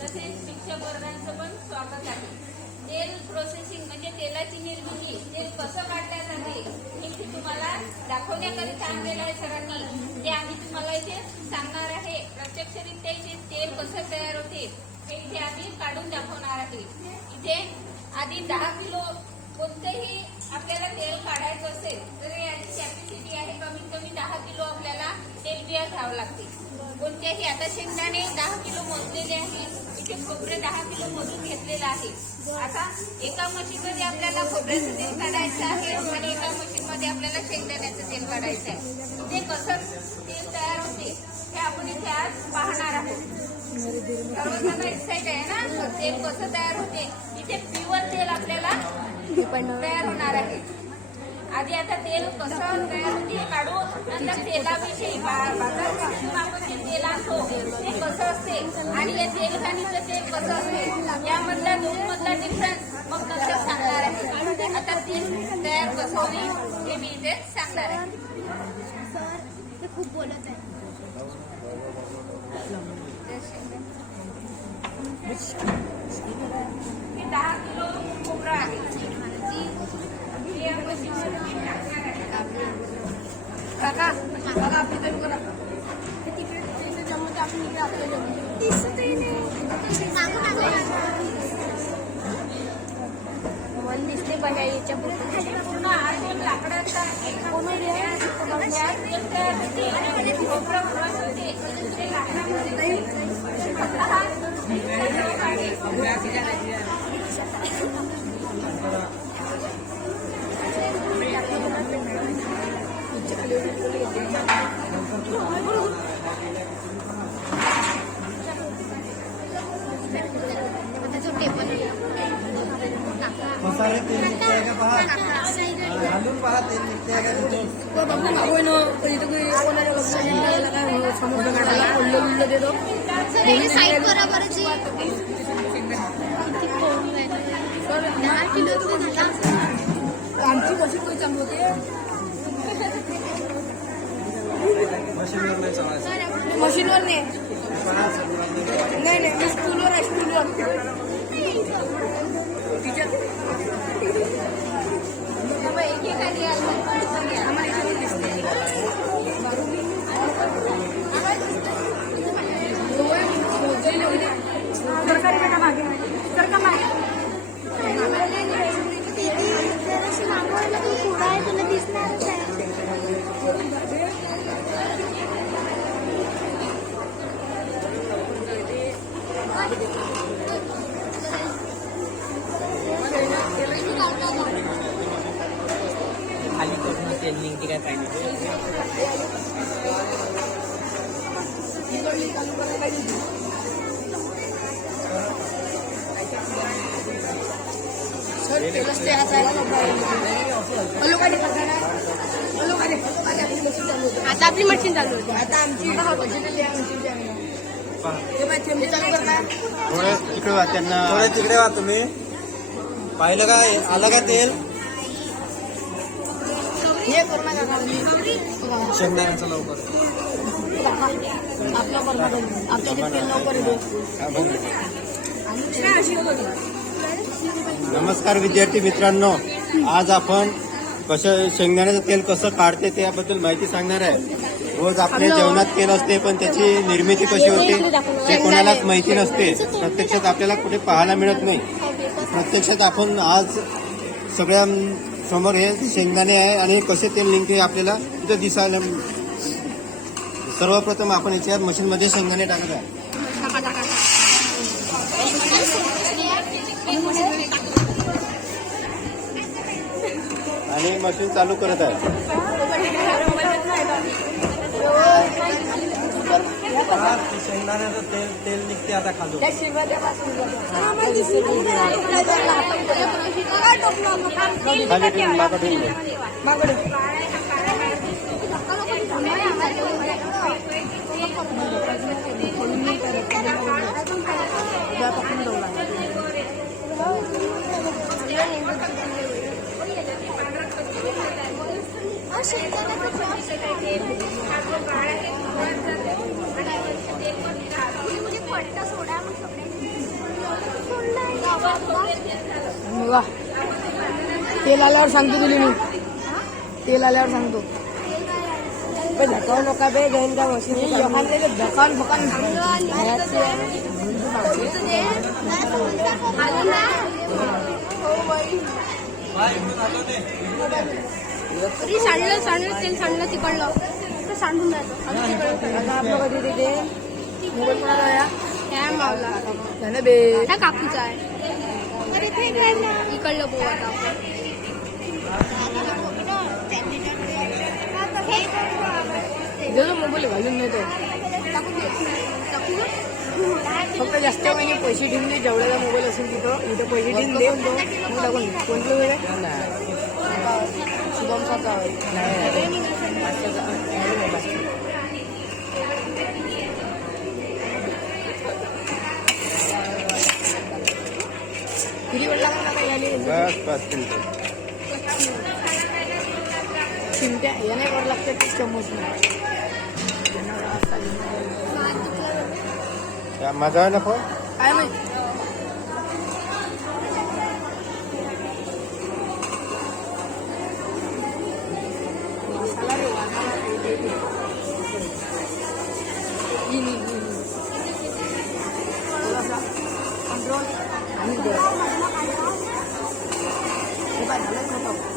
तसेच शिक्षक वर्गांचं पण स्वागत आहे. तेल प्रोसेसिंग म्हणजे तेलाची निर्मिती, तेल कसं काढल्या जाते हे मी तुम्हाला दाखवण्याकरिता आणलेलं आहे सरांनी. ते आम्ही तुम्हाला इथे सांगणार आहे. प्रत्यक्षरित्या इथे तेल कसं तयार होते हे इथे आम्ही काढून दाखवणार आहे. इथे आधी 10 किलो कोणतेही आपल्याला तेल काढायचं असेल तर याची कॅपॅसिटी आहे कमीत कमी 10 किलो आपल्याला तेल बिया घ्यावं लागते. कोणत्याही आता शेंगदाणे 10 किलो मोजलेले आहे, इथे खोबरे 10 किलो मोजून घेतलेलं आहे. आता एका मशीनमध्ये आपल्याला खोबऱ्याचं तेल काढायचं आहे आणि एका मशीनमध्ये आपल्याला शेंगदाण्याचं तेल काढायचं आहे. इथे कसं तेल तयार होते हे आपण इथे आज पाहणार आहोत. सर्वजण एक्साइट आहे ना, तेल कसं तयार होते. इथे प्युअर तेल आपल्याला तयार होणार आहे. आधी आता तेल कसं तयार होते काढू, नंतर तेलाविषयी बाजारातून आपण जे तेल आणतो ते कसं असते आणि या तेलखानीचं तेल कसं असते यामधला दोनमधला डिफरन्स मग नंतर सांगणार आहे. आता तेल तयार कसं होईल हे मी इथे सांगणार आहे. सर ते खूप बोलत आहे. हे 10 किलो खोबरं आहे. काका बघा आपली चालू करा. तिकडे जमवते आपण इकडे आपल्याला दिसतही नाही. मन दिसते बघा याच्या पूर्ण आतून लाकडाचा एक खोबरं रस होते ते लाकडामध्ये सारे तेल निघते आहे का पहा, घालून पहा तेल निघते आहे का तिथून. साईड बरोबरची 10 किलो आमची कशी काही चांगली होते. मशीनवर नाही चालायचं. मशीनवर नाही नाही मी स्टूलवर आहे स्टूलवर. सरकारी बेटा मागे सरका मागे थोडा आहे तुला दिसणारच आहे. खाली करून तेल निघते काय पाहिजे. आता आपली मशीन चालू होती. आता आमची थोडे तिकडे वा त्यांना, थोडे तिकडे वा तुम्ही. पाहिलं का आलं का तेल हे करू नका शेंगदाण्याचं लवकर. आपल्या तेल लवकर येतो. नमस्कार विद्यार्थी मित्रांनो, आज आपण कसं शेंगदाण्याचं तेल कसं काढते त्याबद्दल माहिती सांगणार आहे. रोज आपल्या जेवणात तेल असते पण त्याची निर्मिती कशी होते ते कोणालाच माहिती नसते. प्रत्यक्षात आपल्याला कुठे पाहायला मिळत नाही. प्रत्यक्षात आपण आज सगळ्या समोर हे शेंगदाणे आहे आणि कसे तेल निघते आपल्याला तिथं दिसायला. सर्वप्रथम आपण याच्यात मशीनमध्ये शेंगदाणे टाकत आहे आणि मशीन चालू करत आहे. शेंगदाण्याचं तेल निघते आता खालून. खाली ठेवून मागं ठेवून मुझे पट्टा सोडा वा तेल आल्यावर सांगतो तुला मी तेल आल्यावर सांगतो धकावू नका बे घेऊन त्या मशीन धकान फकान सांडलं तेल सांडलं तिकडलं तर सांडून जायचं आपलं कधी तिथे मोबाईल कोणाला या त्या मावला त्याने बे त्या काकूचा आहे इकडलं बघू आता मोबाईल घालून नाही तो फक्त जास्त महिने पैसे ठेवून दे जेवढ्याला मोबाईल असेल तिथं इथं पैसे ठेवून दे मग टाकून कोणतं वेळ सुगमचा किती वेळ लागणार याने बस बस तुमचं चिमट्या याने वर लागते ती चम्मच नाही माझा आहे ना फोन काय माहिती मसाला रे थोडासा कंट्रोल आणि झालं